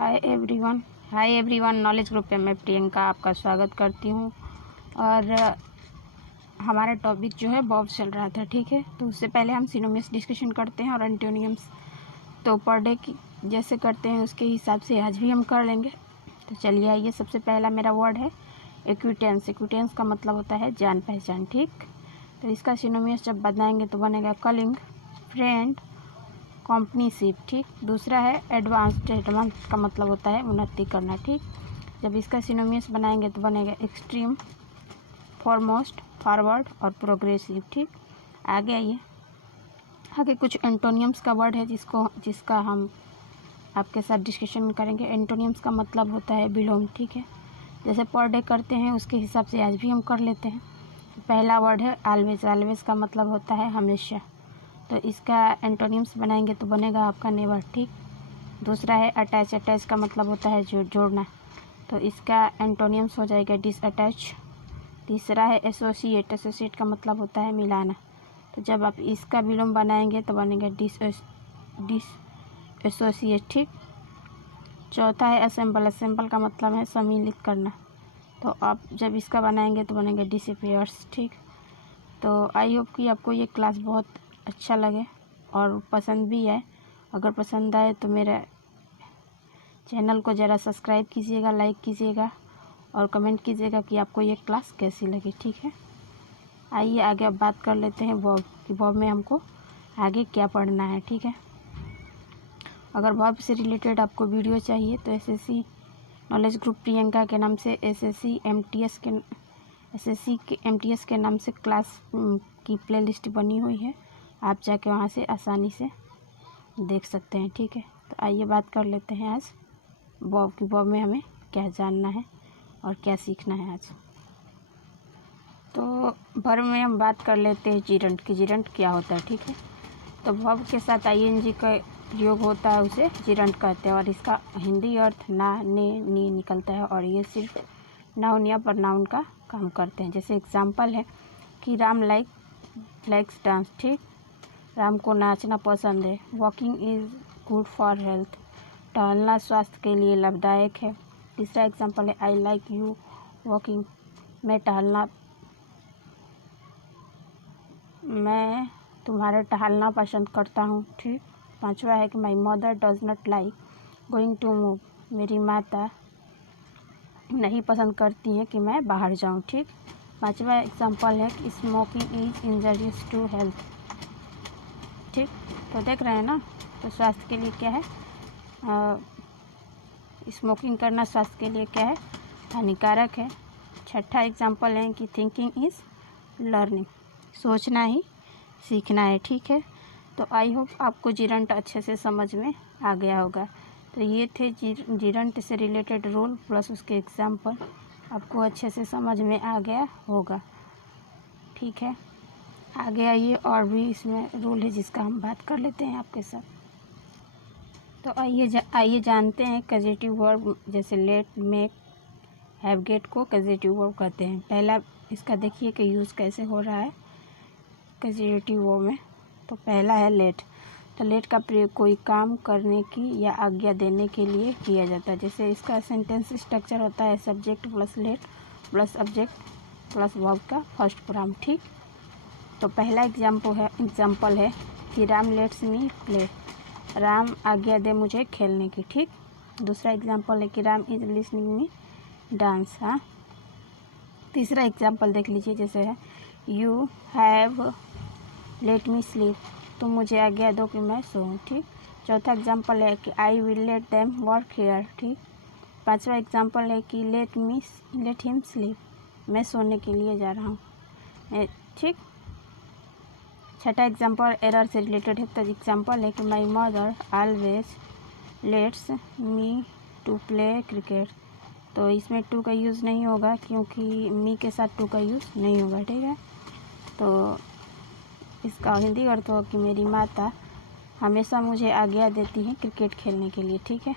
Hi everyone knowledge group पे मैं प्रियंका आपका स्वागत करती हूँ। और हमारा टॉपिक जो है वर्ब चल रहा था, ठीक है। तो उससे पहले हम सिनोनिम्स डिस्कशन करते हैं और एंटोनिम्स तो पर डे की जैसे करते हैं उसके हिसाब से आज भी हम कर लेंगे। तो चलिए आइए, सबसे पहला मेरा वर्ड है एक्विटेंस। एक्विटेंस का मतलब होता है जान पहचान, ठीक। तो इसका सिनोनिम्स जब बनाएंगे तो बनेगा कलिंग, फ्रेंड, कंपनीशिप, ठीक। दूसरा है एडवांस्ड। एडवांस का मतलब होता है उन्नति करना, ठीक। जब इसका सिनोनिम्स बनाएंगे तो बनेगा एक्सट्रीम, फॉरमोस्ट, फॉरवर्ड और प्रोग्रेसिव, ठीक। आगे आइए, आगे कुछ एंटोनियम्स का वर्ड है जिसका हम आपके साथ डिस्कशन करेंगे। एंटोनियम्स का मतलब होता है बिलोंग, ठीक है। जैसे पर डे करते हैं उसके हिसाब से आज भी हम कर लेते हैं। पहला वर्ड है ऑलवेज। ऑलवेज का मतलब होता है हमेशा। तो इसका एंटोनिम्स बनाएंगे तो बनेगा आपका नेवर, ठीक। दूसरा है अटैच। अटैच का मतलब होता है जोड़ना। तो इसका एंटोनिम्स हो जाएगा डिसअटैच। तीसरा है एसोसिएट। एसोसिएट का मतलब होता है मिलाना। तो जब आप इसका विलोम बनाएंगे तो बनेगा डिसएसोसिएट, ठीक। चौथा है असेंबल। असेंबल का मतलब है सम्मिलित करना। तो आप जब इसका बनाएंगे तो बनेगा डिसअपियर्स, ठीक। तो आई होप कि आपको ये क्लास बहुत अच्छा लगे और पसंद भी आए। अगर पसंद आए तो मेरे चैनल को ज़रा सब्सक्राइब कीजिएगा, लाइक कीजिएगा और कमेंट कीजिएगा कि आपको ये क्लास कैसी लगी, ठीक है। आइए आगे अब बात कर लेते हैं वर्ब कि वर्ब में हमको आगे क्या पढ़ना है, ठीक है। अगर वर्ब से रिलेटेड आपको वीडियो चाहिए तो एसएससी नॉलेज ग्रुप प्रियंका के नाम से एसएससी एमटीएस के नाम से क्लास की प्लेलिस्ट बनी हुई है। आप जाके वहाँ से आसानी से देख सकते हैं, ठीक है। तो आइए बात कर लेते हैं आज वर्ब की। वर्ब में हमें क्या जानना है और क्या सीखना है आज। तो वर्ब में हम बात कर लेते हैं जिरंट की। जिरंट क्या होता है, ठीक है। तो वर्ब के साथ आईएनजी का प्रयोग होता है, उसे जिरंट कहते हैं। और इसका हिंदी अर्थ ना, ने, नी निकलता है और ये सिर्फ नाउन या प्रोनाउन का काम करते हैं। जैसे एग्जाम्पल है कि राम लाइक्स डांस, ठीक। राम को नाचना पसंद है। Walking is good for health. टहलना स्वास्थ्य के लिए लाभदायक है। तीसरा एग्जाम्पल है आई लाइक यू वॉकिंग। मैं तुम्हारे टहलना पसंद करता हूँ, ठीक। पांचवा है कि my mother does not like going to move. मेरी माता नहीं पसंद करती हैं कि मैं बाहर जाऊँ, ठीक। पांचवा एग्जाम्पल है कि smoking is injurious to health, ठीक। तो देख रहे हैं ना, तो स्वास्थ्य के लिए क्या है, स्मोकिंग करना स्वास्थ्य के लिए क्या है, हानिकारक है। छठा एग्जाम्पल है कि थिंकिंग इज़ लर्निंग। सोचना ही सीखना है, ठीक है। तो आई होप आपको जिरंट अच्छे से समझ में आ गया होगा। तो ये थे जिरंट से रिलेटेड रूल प्लस उसके एग्जाम्पल। आपको अच्छे से समझ में आ गया होगा, ठीक है। आगे आइए, और भी इसमें रूल है जिसका हम बात कर लेते हैं आपके साथ। तो आइए जानते हैं कजेटिव वर्ब। जैसे लेट, मेक, हैव, गेट को कजेटिव वर्ब कहते हैं। पहला इसका देखिए कि यूज़ कैसे हो रहा है कजेटिव वर्ब में। तो पहला है लेट। तो लेट का प्रयोग कोई काम करने की या आज्ञा देने के लिए किया जाता है। जैसे इसका सेंटेंस स्ट्रक्चर होता है subject plus late plus object plus verb का फर्स्ट फॉर्म, ठीक। तो पहला एग्जाम्पल है कि Ram let's me play. Ram आज्ञा दे मुझे खेलने की, ठीक। दूसरा एग्जाम्पल है कि Ram is listening me dance. हाँ, तीसरा एग्जाम्पल देख लीजिए, जैसे है you have let me sleep. तुम मुझे आज्ञा दो कि मैं सोऊं, ठीक। चौथा एग्जाम्पल है कि I will let them work here, ठीक। पांचवा एग्जाम्पल है कि लेट हिम स्लीप। मैं सोने के लिए जा रहा हूँ, ठीक। छठा एग्जाम्पल एरर से रिलेटेड है। तो एग्जाम्पल है कि my mother always lets me to play cricket. तो इसमें टू का यूज़ नहीं होगा क्योंकि मी के साथ टू का यूज़ नहीं होगा, ठीक है। तो इसका हिंदी अर्थ हो कि मेरी माता हमेशा मुझे आज्ञा देती है क्रिकेट खेलने के लिए, ठीक है।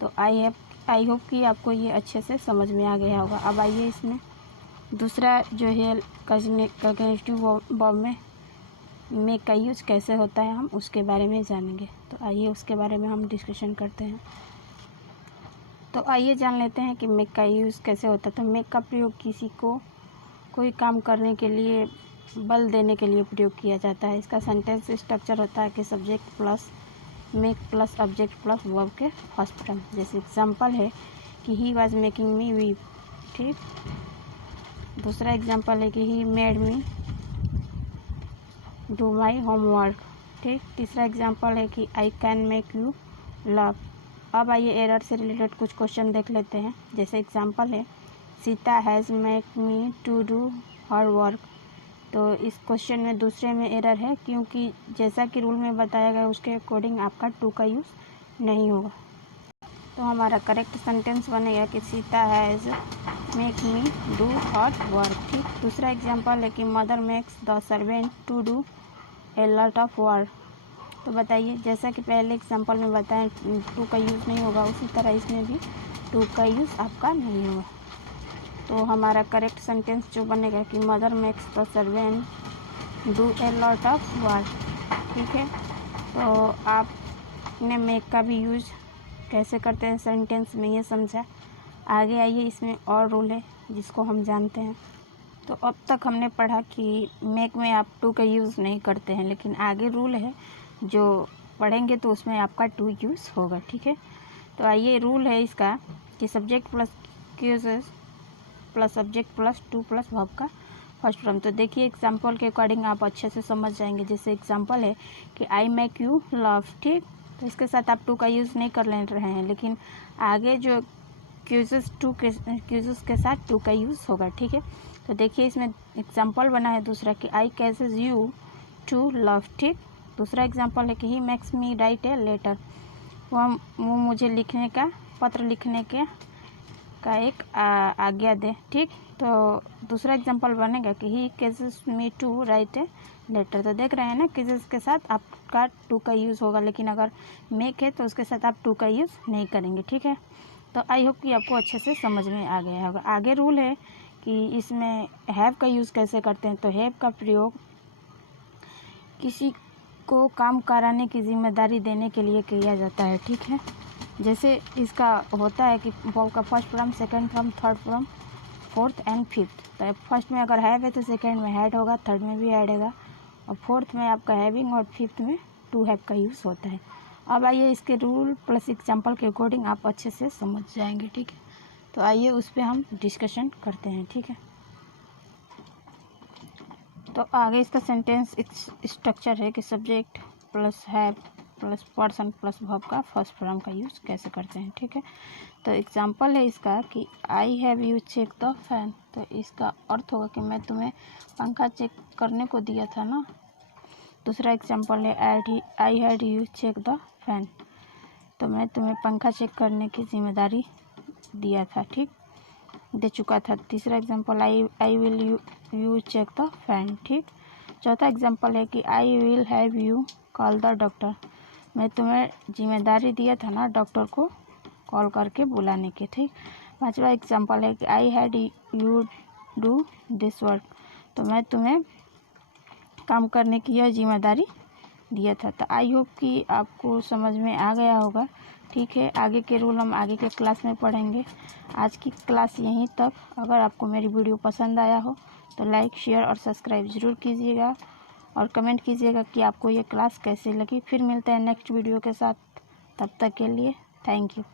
तो आई होप कि आपको ये अच्छे से समझ में आ गया होगा। अब आइए इसमें दूसरा जो है कॉग्निटिव वर्ब में का यूज़ कैसे होता है हम उसके बारे में जानेंगे। तो आइए उसके बारे में हम डिस्कशन करते हैं। तो आइए जान लेते हैं कि मेक का यूज़ कैसे होता है। तो मेक का प्रयोग किसी को कोई काम करने के लिए बल देने के लिए प्रयोग किया जाता है। इसका सेंटेंस स्ट्रक्चर होता है कि subject plus make plus object plus verb के फर्स्ट फॉर्म। जैसे एग्जांपल है कि he was making me weep, ठीक। दूसरा एग्जांपल है कि he made me do my homework, ठीक। तीसरा एग्जांपल है कि I can make you love. अब आइए एरर से रिलेटेड कुछ क्वेश्चन देख लेते हैं। जैसे एग्जांपल है Sita has make me to do her work. तो इस क्वेश्चन में दूसरे में एरर है, क्योंकि जैसा कि रूल में बताया गया उसके अकॉर्डिंग आपका टू का यूज़ नहीं होगा। तो हमारा करेक्ट सेंटेंस बनेगा कि Sita has make me do her work, ठीक। दूसरा एग्जांपल है कि mother makes the servant to do a lot of work. तो बताइए, जैसा कि पहले एग्जांपल में बताएं टू का यूज़ नहीं होगा, उसी तरह इसमें भी टू का यूज़ आपका नहीं होगा। तो हमारा करेक्ट सेंटेंस जो बनेगा कि mother makes the servant do a lot of work, ठीक है। तो आपने मेक का भी यूज कैसे करते हैं सेंटेंस में ये समझा। आगे आइए, इसमें और रूल है जिसको हम जानते हैं। तो अब तक हमने पढ़ा कि मेक में आप टू का यूज़ नहीं करते हैं, लेकिन आगे रूल है जो पढ़ेंगे तो उसमें आपका टू यूज़ होगा, ठीक है। तो आइए, रूल है इसका कि subject plus causes plus subject plus to plus verb का फर्स्ट फॉर्म। तो देखिए, एग्जांपल के अकॉर्डिंग आप अच्छे से समझ जाएंगे। जैसे एग्जांपल है कि आई मेक यू लव, ठीक। तो इसके साथ आप टू का यूज़ नहीं कर ले रहे हैं, लेकिन आगे जो क्यूजेस के साथ टू का यूज़ होगा, ठीक है। तो देखिए, इसमें एग्जांपल बना है दूसरा कि I causes you to love, ठीक। दूसरा एग्जांपल है कि he makes me write a letter, वो मुझे लिखने का पत्र लिखने के का एक आज्ञा दे, ठीक। तो दूसरा एग्जांपल बनेगा कि he causes me to write a letter. तो देख रहे हैं ना, केसेस के साथ आपका टू का यूज़ होगा, लेकिन अगर मेक है तो उसके साथ आप टू का यूज़ नहीं करेंगे, ठीक है। तो आई होप कि आपको अच्छे से समझ में आ गया होगा। आगे रूल है कि इसमें हैव का यूज़ कैसे करते हैं। तो हैव का प्रयोग किसी को काम कराने की जिम्मेदारी देने के लिए किया जाता है, ठीक है। जैसे इसका होता है कि वर्ब का first form, second form, third form, fourth and fifth. तो फर्स्ट में अगर हैव है तो सेकंड में हैड होगा, थर्ड में भी हैड होगा, और फोर्थ में आपका हैविंग, और फिफ्थ में टू हैव का यूज़ होता है। अब आइए, इसके रूल प्लस एग्जांपल के अकॉर्डिंग आप अच्छे से समझ जाएंगे, ठीक है। तो आइए उस पर हम डिस्कशन करते हैं, ठीक है। तो आगे इसका सेंटेंस स्ट्रक्चर है कि subject plus have plus person plus verb का फर्स्ट फॉर्म का यूज़ कैसे करते हैं, ठीक है। तो एग्जांपल है इसका कि I have you check the fan. तो इसका अर्थ होगा कि मैं तुम्हें पंखा चेक करने को दिया था ना। दूसरा एग्जांपल है I had you check the fan. तो मैं तुम्हें पंखा चेक करने की जिम्मेदारी दिया था, ठीक, दे चुका था। तीसरा example I will you check the fan, ठीक। चौथा एग्जांपल है कि I will have you call the doctor. मैं तुम्हें जिम्मेदारी दिया था ना डॉक्टर को कॉल करके बुलाने के, ठीक। पांचवा एग्जांपल है कि आई had you do this work. तो मैं तुम्हें काम करने की यह जिम्मेदारी दिया था। तो आई होप कि आपको समझ में आ गया होगा, ठीक है। आगे के रूल हम आगे के क्लास में पढ़ेंगे। आज की क्लास यहीं तक। अगर आपको मेरी वीडियो पसंद आया हो तो लाइक, शेयर और सब्सक्राइब ज़रूर कीजिएगा, और कमेंट कीजिएगा कि आपको ये क्लास कैसी लगी। फिर मिलते हैं नेक्स्ट वीडियो के साथ, तब तक के लिए थैंक यू।